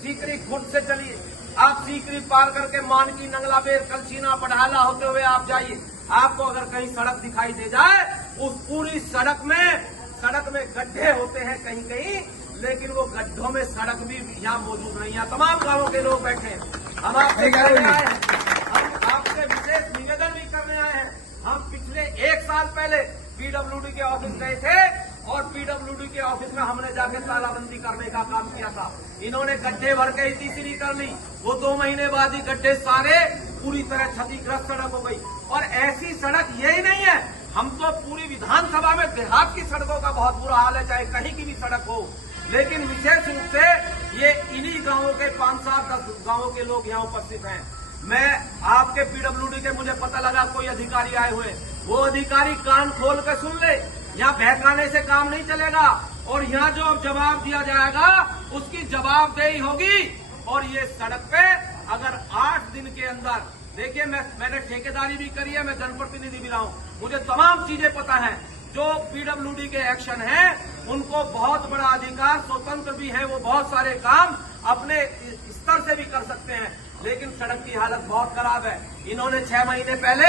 सीकरी खुद से चलिए, आप सीकरी पार करके मानकी, नंगलाबेर, कलसीना, पढ़ाला होते हुए आप जाइए। आपको अगर कहीं सड़क दिखाई दे जाए, उस पूरी सड़क में गड्ढे होते हैं कहीं कहीं, लेकिन वो गड्ढों में सड़क भी यहाँ मौजूद नहीं है। तमाम गांवों के लोग बैठे हैं, हम आपसे करने आए हैं, हम आपसे विशेष निवेदन भी करने आए हैं। हम पिछले 1 साल पहले पीडब्ल्यूडी के ऑफिस गए थे और पीडब्ल्यूडी के ऑफिस में हमने जाके तालाबंदी करने का काम किया था। इन्होंने गड्ढे भर के तीसरी कर ली। वो 2 महीने बाद ही गड्ढे सारे पूरी तरह क्षतिग्रस्त सड़क हो गई। और ऐसी सड़क यही नहीं है, हम तो पूरी विधानसभा में देहात की सड़कों का बहुत बुरा हाल है, चाहे कहीं की भी सड़क हो, लेकिन विशेष रूप से ये इन्हीं गांवों के 5, 7, 10 गांवों के लोग यहाँ उपस्थित हैं। मैं आपके पीडब्ल्यूडी के, मुझे पता लगा कोई अधिकारी आए हुए, वो अधिकारी कान खोल के सुन ले, यहाँ बहकाने से काम नहीं चलेगा और यहाँ जो जवाब दिया जाएगा उसकी जवाबदेही होगी। और ये सड़क पे अगर 8 दिन के अंदर, देखिए मैंने ठेकेदारी भी करी है, मैं जनप्रतिनिधि भी रहा हूँ, मुझे तमाम चीजें पता है। जो पीडब्ल्यूडी के एक्शन है उनको बहुत बड़ा अधिकार, स्वतंत्र भी है, वो बहुत सारे काम अपने स्तर से भी कर सकते हैं, लेकिन सड़क की हालत बहुत खराब है। इन्होंने 6 महीने पहले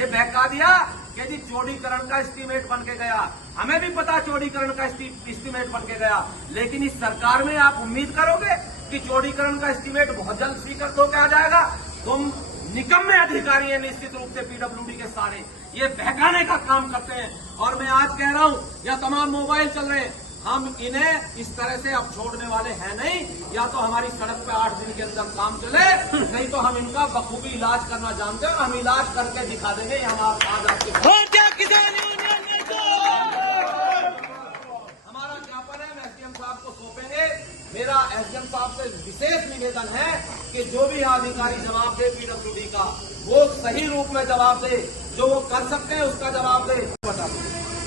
ये बहका दिया कि जी चौड़ीकरण का एस्टीमेट बन के गया। हमें भी पता चौड़ीकरण का एस्टीमेट बन के गया, लेकिन इस सरकार में आप उम्मीद करोगे कि चौड़ीकरण का एस्टीमेट बहुत जल्द स्वीकृत होकर आ जाएगा? तुम निकम्मे अधिकारी हैं निश्चित रूप से पीडब्ल्यूडी के सारे, ये बहकाने का काम करते हैं। और मैं आज कह रहा हूं, या तमाम मोबाइल चल रहे हैं, हम इन्हें इस तरह से अब छोड़ने वाले हैं नहीं। या तो हमारी सड़क पे 8 दिन के अंदर काम चले, नहीं तो हम इनका बखूबी इलाज करना जानते हैं, हम इलाज करके दिखा देंगे। हमारा ज्ञापन है, मैं एसडीएम साहब को सौंपेंगे। मेरा एसडीएम साहब से विशेष निवेदन है कि जो भी अधिकारी जवाब दे पीडब्ल्यूडी का, वो सही रूप में जवाब दे, जो वो कर सकते हैं उसका जवाब दे।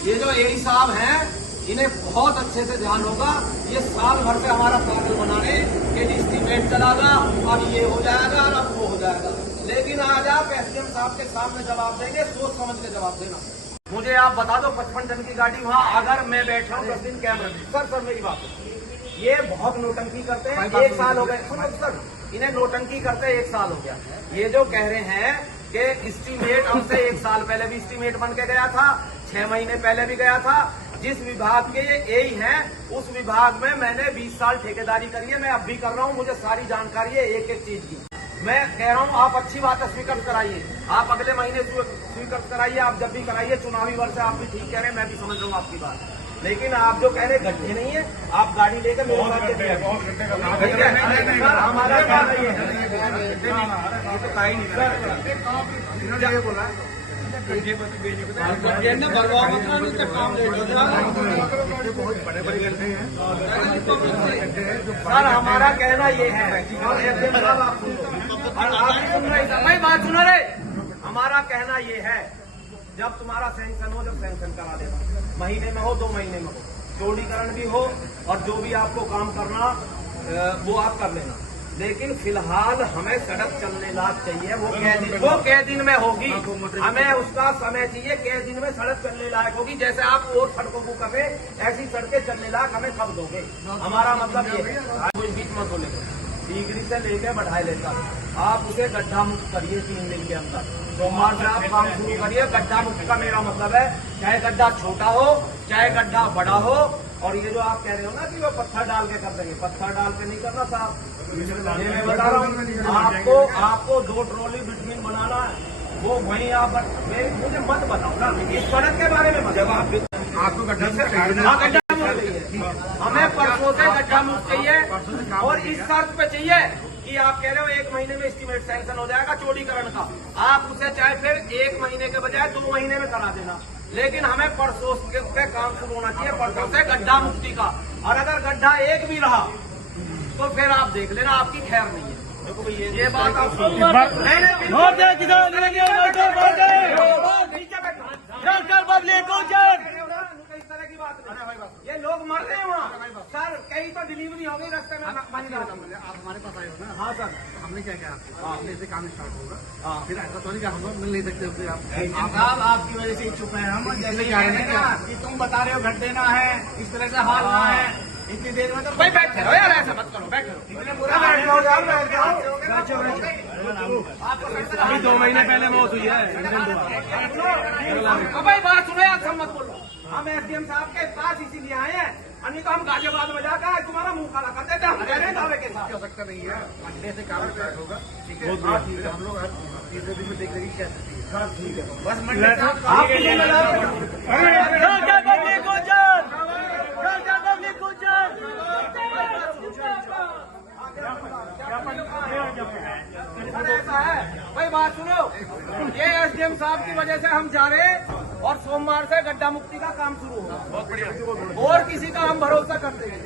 ये जो एडी साहब हैं, इन्हें बहुत अच्छे से ध्यान होगा, ये साल भर से हमारा पागल बनाने के एस्टीमेट चलागा, अब ये हो जाएगा और अब वो हो जाएगा। लेकिन आज आप एसडीएम साहब के सामने जवाब देंगे, सोच समझ के जवाब देना। मुझे आप बता दो, 55 टन की गाड़ी वहाँ अगर मैं बैठा हूँ 10 दिन कैमरे में, सर मेरी बात है, ये बहुत नोटंकी करते हैं। 1 साल हो गए सर, इन्हें नोटंकी करते 1 साल हो गया। ये जो कह रहे हैं कि एस्टीमेट हमसे 1 साल पहले भी एस्टीमेट बन के गया था, 6 महीने पहले भी गया था। जिस विभाग के ये यही हैं, उस विभाग में मैंने 20 साल ठेकेदारी करी है, मैं अब भी कर रहा हूँ, मुझे सारी जानकारी है एक एक चीज की। मैं कह रहा हूँ आप अच्छी बात है, स्वीकृत कराइए, आप अगले महीने स्वीकृत कराइए, आप जब भी कराइए, चुनावी वर्ष है, आप भी ठीक कह रहे हैं, मैं भी समझ रहा हूँ आपकी बात। लेकिन आप जो कह रहे गड्ढे नहीं है, आप गाड़ी लेकर मेरे साथ हमारा काम नहीं सर, हमारा कहना ये है, भाई बात सुनो रे, हमारा कहना ये है, जब तुम्हारा सैंक्शन हो, जब सैंक्शन करा देना, महीने में हो 2 महीने में हो, चौड़ीकरण भी हो और जो भी आपको काम करना वो आप कर लेना। लेकिन फिलहाल हमें सड़क चलने लायक चाहिए, वो कै दिन में होगी, हमें उसका समय चाहिए, कै दिन में सड़क चलने लायक होगी। जैसे आप और सड़कों को कहे, ऐसी सड़कें चलने लायक हमें कब दोगे? हमारा मतलब ये है, कोई बीच मत होने को, डिग्री से लेकर बढ़ाए लेता, आप उसे गड्ढा मुक्त करिए 3 दिन के अंदर। सोमवार से आप काम शुरू करिए। गड्ढा मुक्त का मेरा मतलब है, चाहे गड्ढा छोटा हो चाहे गड्ढा बड़ा हो। और ये जो आप कह रहे हो ना कि वो पत्थर डाल के कर देंगे, पत्थर डाल के नहीं करना साहब, ये मैं बता रहा हूँ। आपको 2 ट्रॉली बिटवीन बनाना है, वो वहीं आप मुझे मत बताओ ना इस सड़क के बारे में। जब आपको गड्ढा हमें परसों से गड्ढा मुक्त चाहिए और इस शर्त पे चाहिए कि आप कह रहे हो 1 महीने में एस्टीमेट सैंक्शन हो जाएगा चौड़ीकरण का, आप उसे चाहे फिर 1 महीने के बजाय 2 महीने में करा देना, लेकिन हमें परसों पे काम शुरू होना चाहिए, परसों से गड्ढा मुक्ति का। और अगर गड्ढा एक भी रहा तो फिर आप देख लेना, आपकी खैर नहीं है। देखो ये बात आप इस तरह की बात नहीं, ये लोग मर रहे हैं वहाँ सर, कहीं तो डिलीवरी हो गई रास्ते में। आप हमारे पास आए हो ना? हाँ सर, हमने क्या किया आपको, आपने ऐसे काम स्टार्ट होगा, फिर ऐसा तो नहीं कि हम लोग मिल नहीं सकते उससे। आप आपकी वजह से ही चुप है, हम जैसे कह रहे हैं ना कि तुम बता रहे हो घट देना है, इस तरह से हाल ना है, इतनी देर में तो भाई बैठ जाओ यार, ऐसा मत करो, बैठ जाओ। इतने बुरा जाओ यार, बैठ जाओ। अभी 2 महीने पहले मौत हुई है। भाई बात सुनो यार, सब मत बोलो। हम एसडीएम साहब के पास इसीलिए आए हैं, अन्य तो हम गाजियाबाद में जाकर तुम्हारा मुंह काला कर देते, हम कह रहे हैं दावे के साथ। हो सकता नहीं है, मंडे से काम स्टार्ट होगा। ठीक है, ठीक है, हम लोग आज तीसरे दिन में देख लेंगे क्या स्थिति है। ठीक है, बस मंडे से ऐसा है भाई, बात सुनो, ये एसडीएम साहब की वजह से हम जा रहे हैं और सोमवार से गड्ढा मुक्ति का काम शुरू होगा। बहुत बढ़िया। और किसी का हम भरोसा करते हैं।